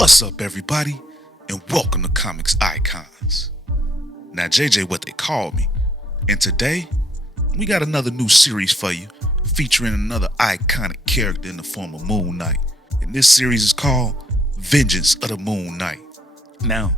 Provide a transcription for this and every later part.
What's up, everybody, and welcome to Comics Icons. Now, JJ, what they call me, and today we got another new series for you, featuring another iconic character in the form of Moon Knight. And this series is called Vengeance of the Moon Knight. Now,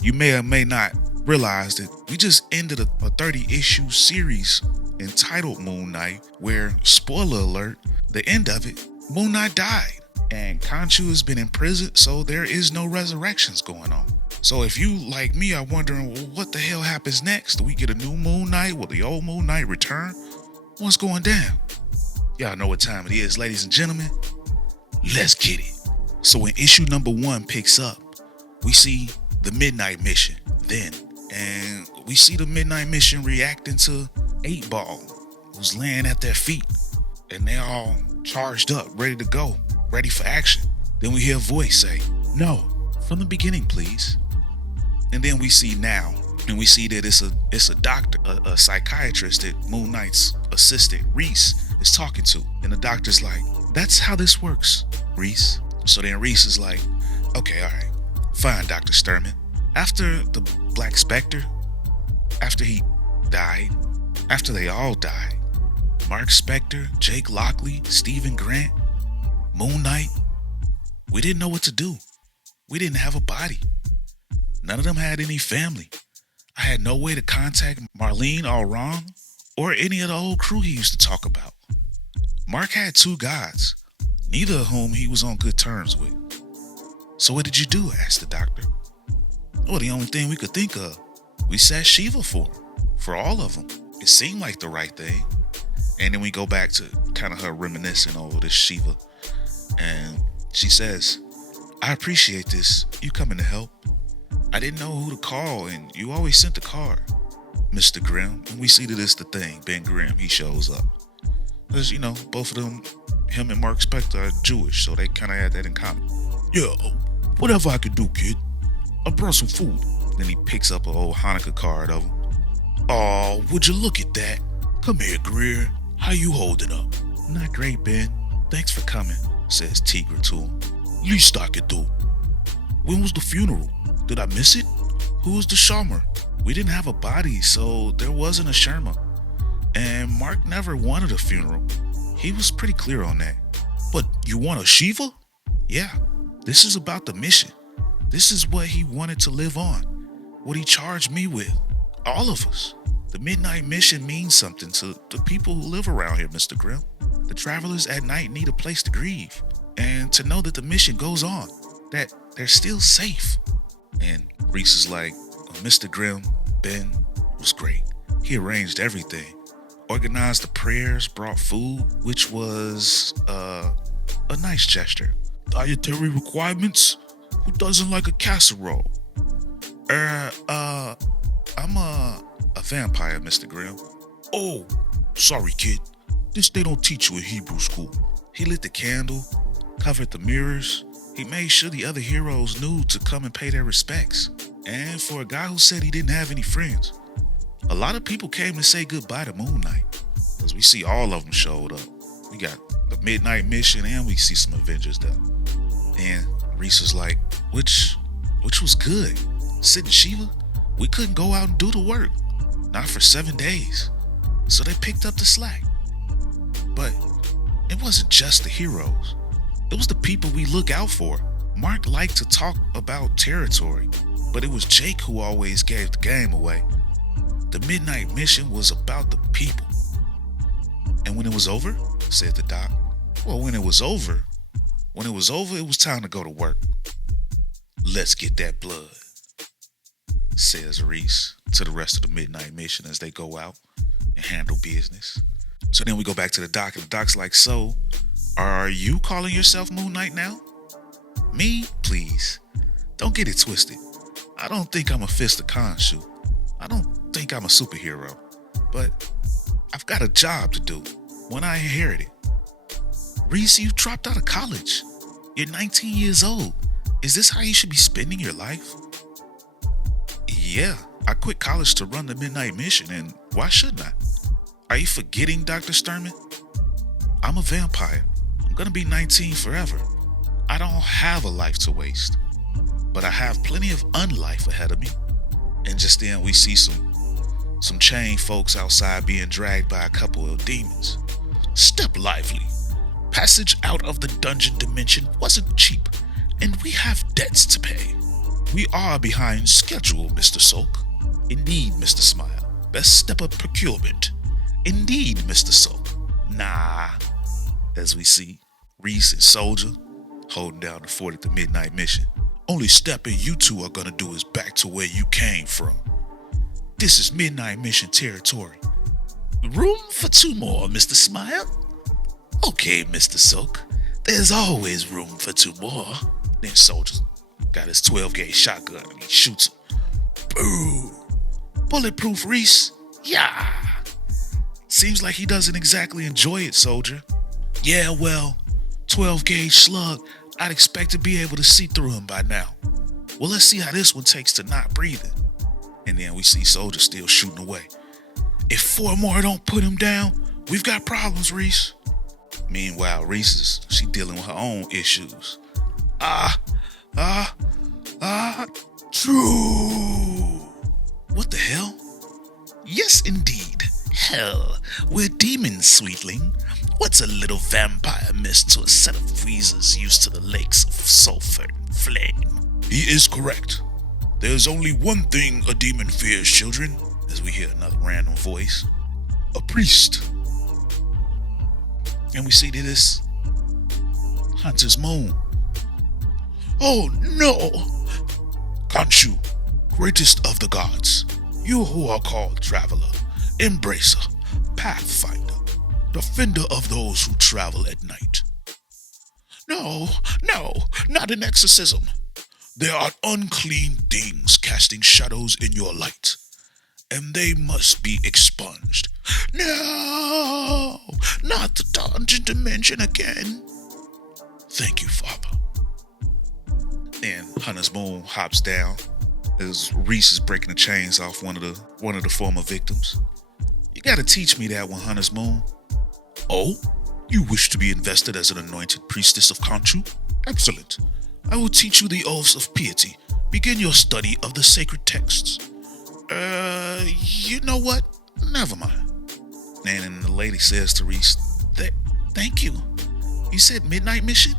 you may or may not realize that we just ended a 30-issue series entitled Moon Knight, where, spoiler alert, the end of it, Moon Knight died. And Khonshu has been in prison, so there is no resurrections going on. So if you, like me, are wondering, well, what the hell happens next? Do we get a new Moon Knight? Will the old Moon Knight return? What's going down? Y'all know what time it is, ladies and gentlemen. Let's get it. So when issue number 1 picks up, we see the Midnight Mission then. And we see the Midnight Mission reacting to 8-Ball, who's laying at their feet. And they're all charged up, ready to go. Ready for action. Then we hear a voice say, "No, from the beginning, please." And then we see now, and we see that it's a doctor, a psychiatrist that Moon Knight's assistant, Reese, is talking to. And the doctor's like, "That's how this works, Reese." So then Reese is like, "Okay, all right, fine, Dr. Sturman." After the Black Spectre, after he died, after they all died, Mark Spector, Jake Lockley, Stephen Grant, Moon Knight, we didn't know what to do. We didn't have a body. None of them had any family. I had no way to contact Marlene Alron or any of the old crew he used to talk about. Mark had 2 gods, neither of whom he was on good terms with. "So what did you do?" asked the doctor. "Well, the only thing we could think of. We set Shiva for all of them. It seemed like the right thing." And then we go back to kind of her reminiscing over this Shiva. And she says, "I appreciate this, you coming to help. I didn't know who to call, and you always sent the card, Mr. Grimm." And we see that it's the thing, Ben Grimm, he shows up. Because, both of them, him and Mark Spector, are Jewish, so they kind of had that in common. "Yeah, whatever I could do, kid. I brought some food." Then he picks up an old Hanukkah card of him. "Oh, would you look at that? Come here, Greer. How you holding up?" "Not great, Ben. Thanks for coming," says Tigra to him. "Least I could do. When was the funeral? Did I miss it? Who was the Sharma?" "We didn't have a body, so there wasn't a Sharma. And Mark never wanted a funeral. He was pretty clear on that." "But you want a Shiva?" "Yeah, this is about the mission. This is what he wanted to live on. What he charged me with. All of us. The Midnight Mission means something to the people who live around here, Mr. Grimm. The travelers at night need a place to grieve, and to know that the mission goes on, that they're still safe." And Reese is like, "Mr. Grimm, Ben was great. He arranged everything, organized the prayers, brought food, which was a nice gesture." "Dietary requirements? Who doesn't like a casserole?" I'm a vampire, Mr. Grimm." "Oh, sorry, kid. This they don't teach you in Hebrew school." He lit the candle, covered the mirrors. He made sure the other heroes knew to come and pay their respects. And for a guy who said he didn't have any friends, a lot of people came to say goodbye to Moon Knight. As we see all of them showed up. We got the Midnight Mission, and we see some Avengers there. And Reese was like, which was good. Sid and Shiva, we couldn't go out and do the work. Not for 7 days. So they picked up the slack. But it wasn't just the heroes. It was the people we look out for. Mark liked to talk about territory, but it was Jake who always gave the game away. The Midnight Mission was about the people. "And when it was over," said the doc. "Well, when it was over, it was time to go to work. Let's get that blood," says Reese to the rest of the Midnight Mission as they go out and handle business. So then we go back to the doc, and the doc's like, "So, are you calling yourself Moon Knight now?" "Me? Please. Don't get it twisted. I don't think I'm a fist of Khonshu. I don't think I'm a superhero. But I've got a job to do, one I inherited." "Reese, you dropped out of college. You're 19 years old. Is this how you should be spending your life?" "Yeah, I quit college to run the Midnight Mission, and why shouldn't I? Are you forgetting, Dr. Sturman? I'm a vampire. I'm gonna be 19 forever. I don't have a life to waste." but I have plenty of unlife ahead of me. And just then we see some chained folks outside being dragged by a couple of demons. Step lively. Passage out of the dungeon dimension wasn't cheap, and we have debts to pay. We are behind schedule, Mr. Sulk. Indeed, Mr. Smile. Best step up procurement. Indeed, Mr. Sulk. Nah. As we see, Reese and Soldier holding down the fort at the midnight mission. Only stepping you two are gonna do is back to where you came from. This is midnight mission territory. Room for 2 more, Mr. Smile? Okay, Mr. Sulk. There's always room for 2 more. Then Soldier got his 12-gauge shotgun and he shoots him. Boom! Bulletproof Reese? Yeah! Seems like he doesn't exactly enjoy it, Soldier. Yeah, well, 12-gauge slug, I'd expect to be able to see through him by now. Well, let's see how this one takes to not breathing. And then we see Soldier still shooting away. If 4 more don't put him down, we've got problems, Reese. Meanwhile, Reese she dealing with her own issues. True. What the hell? Yes, indeed. Hell, we're demons, sweetling. What's a little vampire mist to a set of freezers used to the lakes of sulfur and flame? He is correct. There's only one thing a demon fears, children, as we hear another random voice. A priest. And we see this Hunter's Moon. Oh no! Khonshu, greatest of the gods, you who are called Traveler, Embracer, Pathfinder, Defender of those who travel at night. No, not an exorcism. There are unclean things casting shadows in your light, and they must be expunged. No, not the dungeon dimension again. Thank you, Father. And Hunter's Moon hops down as Reese is breaking the chains off one of the former victims. You gotta teach me that one, Hunter's Moon. Oh, you wish to be invested as an anointed priestess of Khonshu? Excellent. I will teach you the oaths of piety. Begin your study of the sacred texts. You know what? Never mind. And then the lady says to Reese, thank you. You said midnight mission?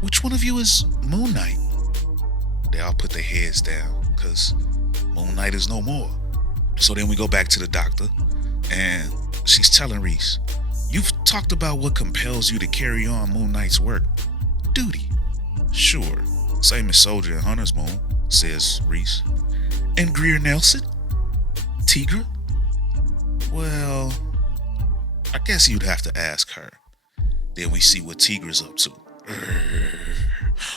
Which one of you is Moon Knight? They all put their heads down, because Moon Knight is no more. So then we go back to the doctor, and she's telling Reese, you've talked about what compels you to carry on Moon Knight's work. Duty. Sure. Same as Soldier and Hunter's Moon, says Reese. And Greer Nelson? Tigra? Well, I guess you'd have to ask her. Then we see what Tigra's up to.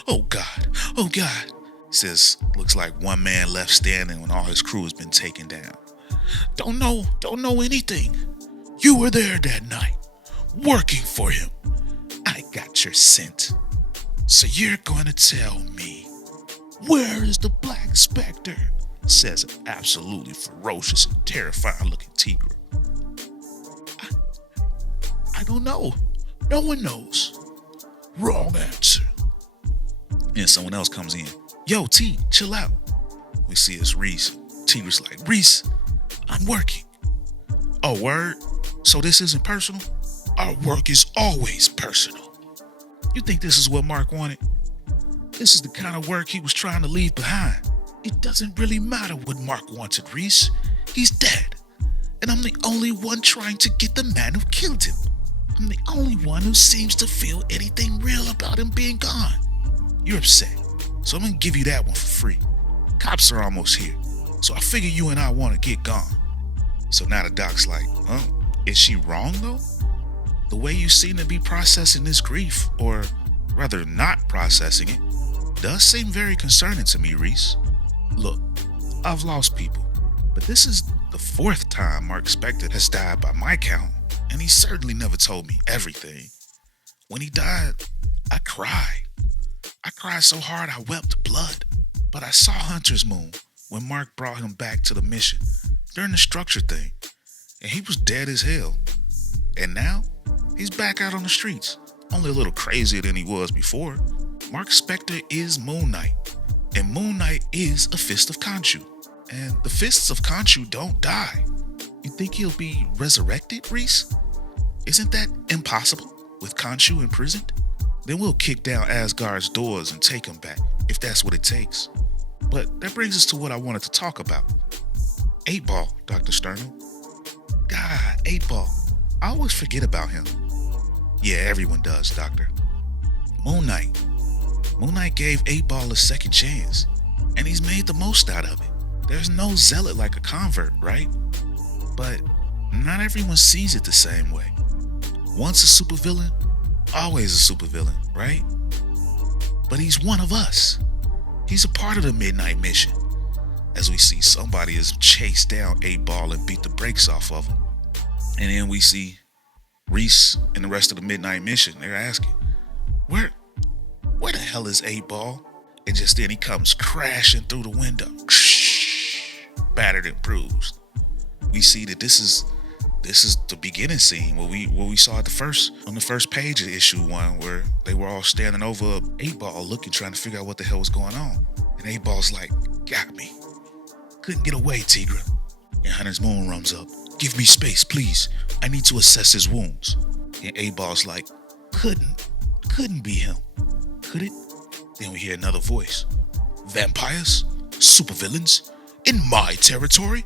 Oh God, says looks like one man left standing when all his crew has been taken down. Don't know anything. You were there that night, working for him. I got your scent. So you're gonna tell me, where is the Black Spectre? Says an absolutely ferocious and terrifying looking Tigra. I don't know. No one knows. Wrong answer. And someone else comes in. Yo, T, chill out. We see it's Reese. Tigra's like, Reese, I'm working. Oh, word? So this isn't personal? Our work is always personal. You think this is what Mark wanted? This is the kind of work he was trying to leave behind. It doesn't really matter what Mark wanted, Reese. He's dead. And I'm the only one trying to get the man who killed him. I'm the only one who seems to feel anything real about him being gone. You're upset, so I'm gonna give you that one for free. Cops are almost here, so I figure you and I want to get gone. So now the doc's like, is she wrong though? The way you seem to be processing this grief, or rather not processing it, does seem very concerning to me, Reese. Look, I've lost people, but this is the 4th time Mark Spector has died by my count, and he certainly never told me everything. When he died, I cried. I cried so hard I wept blood. But I saw Hunter's Moon when Mark brought him back to the mission during the structure thing, and he was dead as hell. And now, he's back out on the streets, only a little crazier than he was before. Mark Spector is Moon Knight, And Moon Knight is a fist of Khonshu. And the fists of Khonshu don't die. You think he'll be resurrected, Reese? Isn't that impossible with Khonshu imprisoned? Then we'll kick down Asgard's doors and take him back, if that's what it takes. But that brings us to what I wanted to talk about. 8-Ball, Dr. Sternum. God, 8-Ball. I always forget about him. Yeah, everyone does, Doctor. Moon Knight. Moon Knight gave 8-Ball a second chance, and he's made the most out of it. There's no zealot like a convert, right? But not everyone sees it the same way. Once a supervillain, always a supervillain, right? But he's one of us. He's a part of the Midnight Mission. As we see somebody has chased down 8-Ball and beat the brakes off of him. And then we see Reese and the rest of the Midnight Mission. They're asking, where the hell is 8-Ball? And just then he comes crashing through the window, battered and bruised. We see that this is the beginning scene where we saw on the first page of issue 1, where they were all standing over 8-Ball looking, trying to figure out what the hell was going on. And 8-Ball's like, got me. Couldn't get away, Tigra. And Hunter's Moon runs up. Give me space, please. I need to assess his wounds. And 8-Ball's like, couldn't be him. Could it? Then we hear another voice. Vampires? Supervillains? In my territory?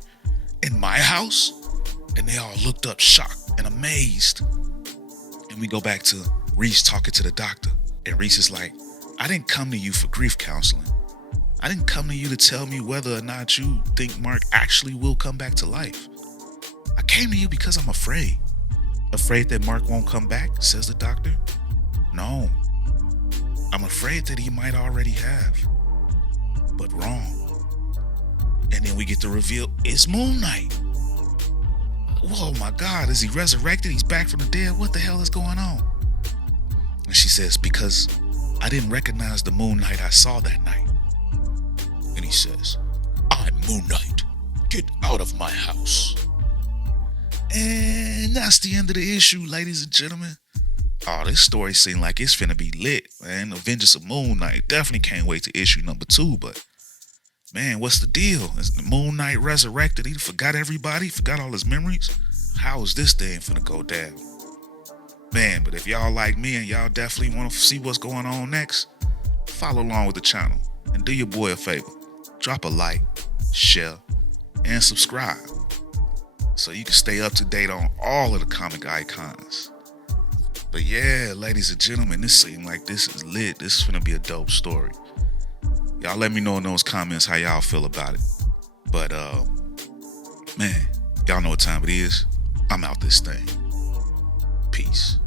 In my house? And they all looked up shocked and amazed. And we go back to Reese talking to the doctor. And Reese is like, I didn't come to you for grief counseling. I didn't come to you to tell me whether or not you think Mark actually will come back to life. I came to you because I'm afraid. Afraid that Mark won't come back, says the doctor. No. I'm afraid that he might already have. But wrong. And then we get the reveal, it's Moon Knight. Whoa, my God, is he resurrected? He's back from the dead? What the hell is going on? And she says, because I didn't recognize the Moon Knight I saw that night. And he says, I'm Moon Knight. Get out of my house. And that's the end of the issue, ladies and gentlemen. Oh, this story seemed like it's finna be lit, man. Avengers of Moon Knight. Definitely can't wait to issue number 2, but man, what's the deal? Is the Moon Knight resurrected? He forgot everybody? Forgot all his memories? How is this thing finna go down? Man, but if y'all like me and y'all definitely want to see what's going on next, follow along with the channel and do your boy a favor. Drop a like, share, and subscribe so you can stay up to date on all of the comic icons. But yeah, ladies and gentlemen, this seemed like this is lit. This is gonna be a dope story. Y'all let me know in those comments how y'all feel about it. But man, y'all know what time it is. I'm out this thing. Peace.